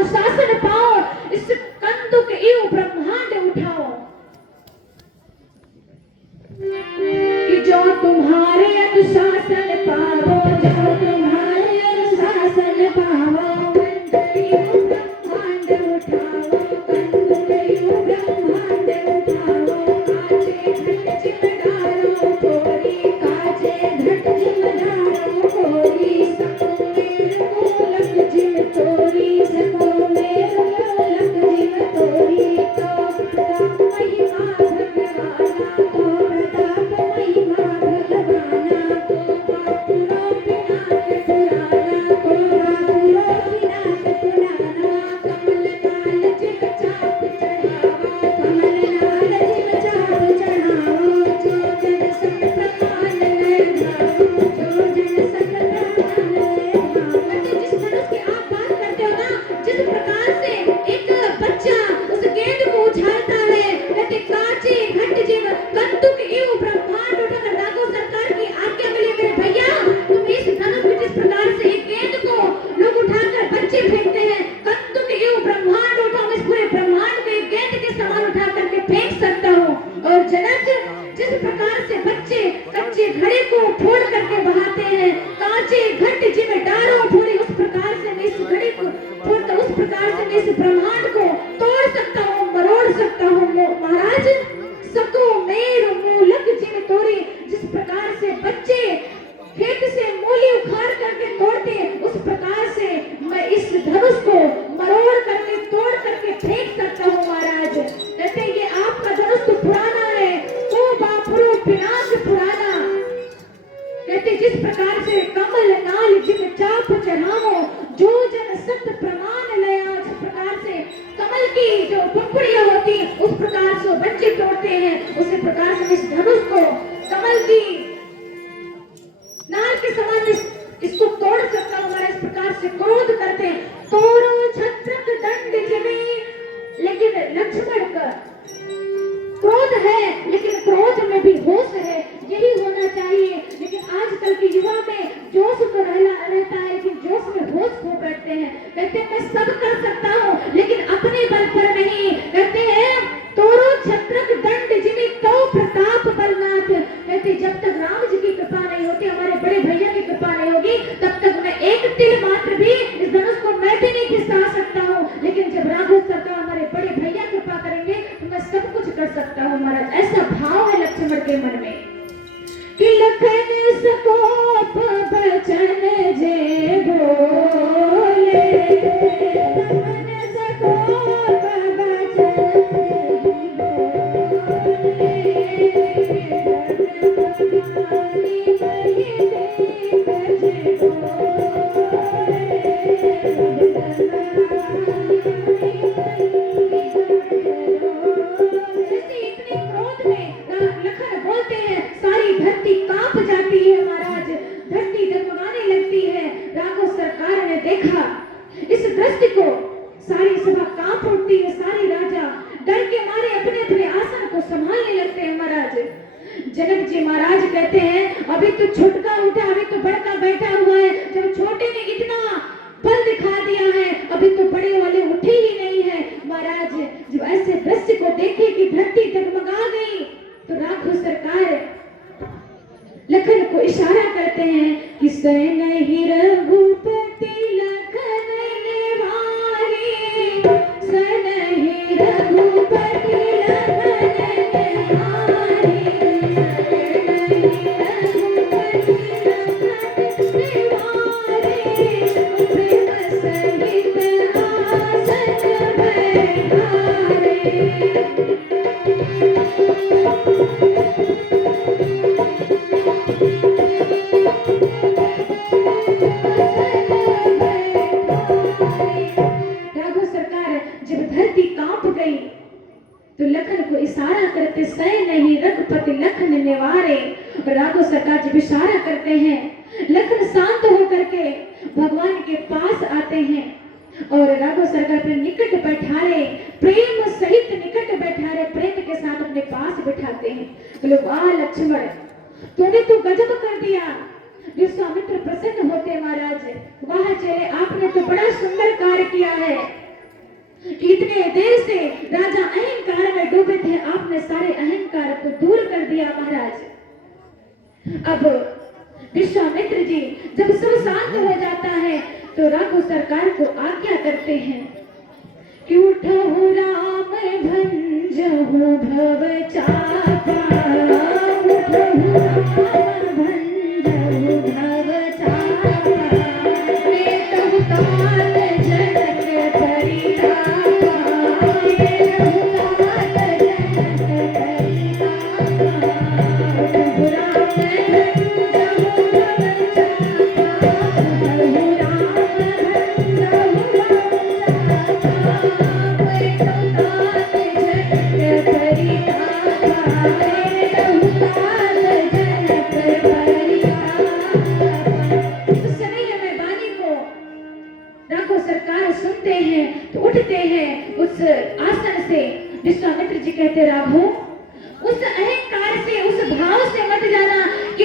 अनुशासन पाओ, इस कंदुक इव ब्रह्मांड उठाओ। कि जो तुम्हारे अनुशासन पाओ, जो तुम्हारे अनुशासन पाओ, कंदुक इव ब्रह्मांड उठाओ, कंदुक इव ब्रह्मांड उठाओ। काचे घट जिमदारो कोरी, काचे घट जिमदारो कोरी, सको मेर मोलक जिम तोरी, सको मेर मोलक जिम तोरी। तो प्रताप महिमा भगवाना, तो प्रताप महिमा भगवाना, तो बापुरो पिनाक पुराना, तो बापुरो पिनाक पुराना। कमल नाल जिम चाप चढ़ावा, कमल नाल जिम चाप चढ़ाओ। जो जन सत प्रमाण ले भाओ, जो जन सत प्रमाण ले भाओ। जिस धनुष की आप बात करते हो ना, जिस प्रकार से एक बच्चा उस गेंद को उछालता है, कहते काचे घट जिम कंदुक इव ब्रह्मांड उठाकर। राघव सरकार की आज्ञा मिली मेरे भैया, तुम इस धनुष में जिस प्रकार से एक गेंद को लोग उठाकर बच्चे फेंकते हैं, कंदुक इव ब्रह्मांड उठाओ। मैं इस पूरे ब्रह्मांड को एक गेंद के समान उठा करके फेंक सकता हूँ। और जनक, जिस प्रकार से बच्चे कच्चे घड़े को फोड़ करके बहाते हैं, काचे घट जिम डारो फोड़ी, उस प्रकार से मैं इस घड़े को फोड़कर उस प्रकार से मैं इस ब्रह्मांड को तोड़ सकता हूँ, मरोड़ सकता हूँ। महाराज, सको मेर मूलक जिम तोरी, जिस प्रकार से बच्चे खेत से मूली उखाड़ करके तोड़ते हैं, उस प्रकार से मैं इस धनुष को मरोड़ करके तोड़ करके फेंक सकता हूँ। महाराज कहते हैं ये आपका धनुष तो पुराना है, तो बापुरो पिनाक पुराना। कहते जिस प्रकार से कमल नाल जिम चाप चढ़ाओ, जो जन सत प्रमाण ले आओ। जिस प्रकार से कमल की जो पुपड़ियां होती उस प्रकार से बच्चे तोड़ते हैं, उसी प्रकार से इस धनुष को कमल की नाल के समान इसको तोड़ सकता हूँ। हमारा इस प्रकार से क्रोध करते हैं, तोड़ो छत्रक दंड जिमे। लेकिन लक्ष्मण का क्रोध है, लेकिन क्रोध में भी होश है, यही होना चाहिए। लेकिन आजकल के युवा में जोश तो रहता है, लेकिन जोश में होश खो बैठते हैं। कहते हैं मैं सब कर सकता हूँ, लेकिन अपने बल पर नहीं। कहते हैं तोड़ो छत्रक दंड जिमे, तो प्रताप बलनाथ। कहते जब तक राम जी की कृपा नहीं होती, हमारे बड़े भैया की कृपा नहीं होगी, तब तक मैं एक तिल मात्र भी इस धनुष को मैं भी नहीं खिसका सकता हूँ। लेकिन जब राघव सरकार हमारे बड़े भैया कृपा करेंगे तो मैं सब कुछ कर सकता हूँ। महाराज ऐसा भाव है लक्ष्मण के मन में कि लखन सकोप बचन जे बोले, लखन सकोप बचन जनक जी महाराज कहते हैं अभी तो छुटका उठा, अभी तो बड़का बैठा हुआ है। जब छोटे ने इतना बल दिखा दिया है, अभी तो बड़े वाले उठे ही नहीं है। महाराज जब ऐसे दृश्य को देखे कि धरती डगमगा गई, तो राघव सरकार लखन को इशारा करते हैं कि सैन ही रघुपति लखन निवारे, सैन ही रघुपति लखन निवारे। तो लखन को इशारा करते सै नहीं रघुपति लखन निवारे। राघव सरकार जब इशारा करते हैं, लखन शांत होकर के भगवान के पास आते हैं और राघव सरकार पे निकट बैठा रहे, प्रेम सहित निकट बैठा रहे, प्रेम के साथ अपने पास बिठाते हैं। बोले वाह लक्ष्मण, तूने तो गजब कर दिया। विश्वामित्र प्रसन्न होते महाराज, वाह चले आपने तो बड़ा सुंदर कार्य किया है। कि इतने देर से राजा अहंकार में डूबे थे, आपने सारे अहंकार को दूर कर दिया महाराज। अब विश्वामित्र जी जब सब शांत हो जाता है तो राघव सरकार को आज्ञा करते हैं कि उठो राम भंजहु भव चापा, उठो राम भंजहु भव चापा, लेतहु तात जनक परितापा, लेतहु तात जनक परितापा, उठो राम भंजहु भव चापा, उठो राम भंजहु भव सरकार सुनते हैं तो उठते हैं उस आसन से। विश्वामित्र जी कहते राघव, उस अहंकार से, उस भाव से मत जाना कि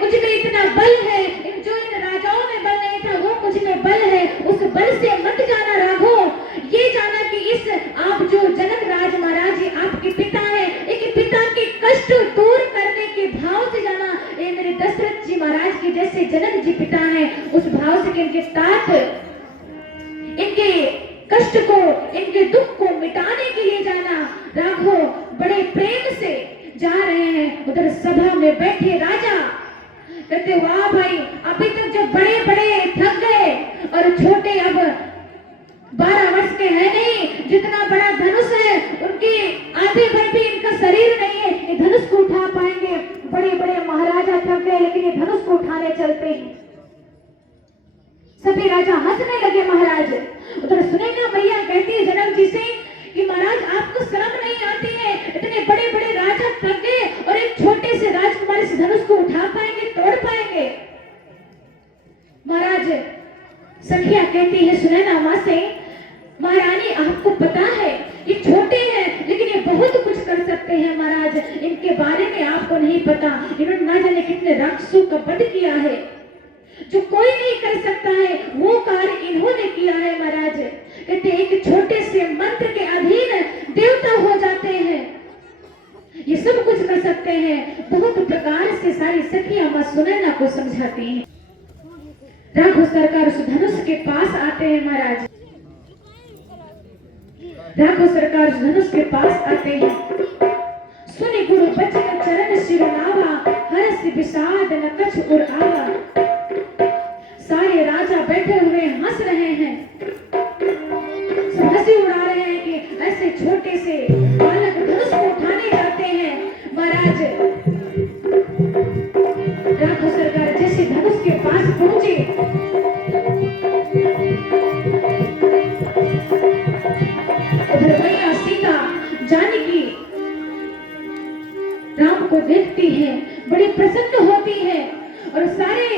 मुझ में इतना बल है, जो इन राजाओं में बल नहीं था वो मुझ में बल है, उस बल से मत जाना राघव। ये जाना कि इस आप जो जनक राज महाराज जी आपके पिता हैं, एक पिता के कष्ट दूर करने के भाव से जाना। ये मेरे दशरथ जी महाराज के जैसे जनक जी पिता हैं, उस भाव से कि इनके तात, इनके कष्ट को, इनके दुख को मिटाने के लिए जाना। राघव बड़े प्रेम से जा रहे हैं। उधर सभा में बैठे राजा कहते वाह भाई, अभी तक जो बड़े बड़े थक गए और छोटे अब 12 वर्ष के हैं नहीं, जितना बड़ा धनुष है उनकी आधे भर भी इनका शरीर नहीं है, ये धनुष को उठा पाएंगे। बड़े बड़े महाराजा थक गए लेकिन ये धनुष को उठाने चलते हैं। सभी राजा हंसने लगे महाराज। उधर सुनैना मैया कहती है जनक जी से कि महाराज आपको शर्म नहीं आती है, इतने बड़े बड़े राजा थक गए और एक छोटे से राजकुमारी से धनुष को उठा पाएंगे, तोड़ पाएंगे? महाराज सखिया कहती है सुनैना मां से, महारानी आपको पता है ये छोटे हैं लेकिन ये बहुत कुछ कर सकते हैं महाराज, इनके बारे में आपको नहीं पता, इन्होंने ना जाने कितने राक्षसों का वध किया है, जो कोई नहीं कर सकता है वो कार्य इन्होंने किया है महाराज। कहते एक छोटे से मंत्र के अधीन देवता हो जाते हैं, ये सब कुछ कर सकते हैं। बहुत प्रकार से सारी सखियां मां सुनैना को समझाती हैं। राघव सरकार उस धनुष के पास आते हैं महाराज। राघव सरकार उस धनुष के पास आते हैं। सुनि गुरु बचन चरण शिरोनावा, हर्ष विषाद न कछ उर आवा। सारे राजा बैठे हुए हंस रहे हैं, हंसी उड़ा रहे हैं कि ऐसे छोटे से बालक धनुष को उठाने जाते हैं। महाराज राघव सरकार जैसे धनुष के पास पहुंचे, उधर मैया सीता जानकी राम को देखती है, बड़ी प्रसन्न होती है और सारे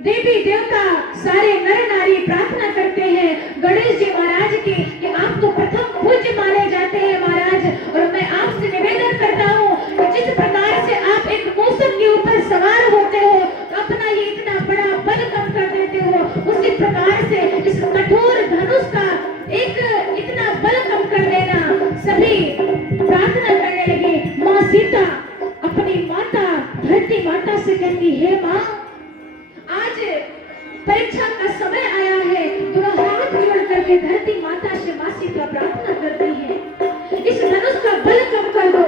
देवी देवता, सारे नर नारी प्रार्थना करते हैं गणेश जी महाराज की कि आप तो प्रथम पूज्य माने जाते हैं महाराज, और मैं आपसे निवेदन करता हूँ कि जिस प्रकार से आप एक मूषक के ऊपर सवार होते हो, अपना ये इतना बड़ा बल कम कर देते हो, उसी प्रकार से इस कठोर धनुष का एक इतना बल कम कर देना। सभी प्रार्थना करने लगे। माँ सीता अपनी माता धरती माता से कहती है, माँ आज परीक्षा का समय आया है, दोनों हाथ जोड़ करके धरती माता से मां सीता प्रार्थना करती है, इस धनुष का बल कम कर दो,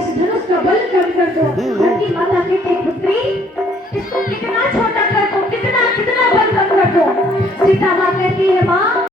इस धनुष का बल कम कर दो। धरती माता कहती पुत्री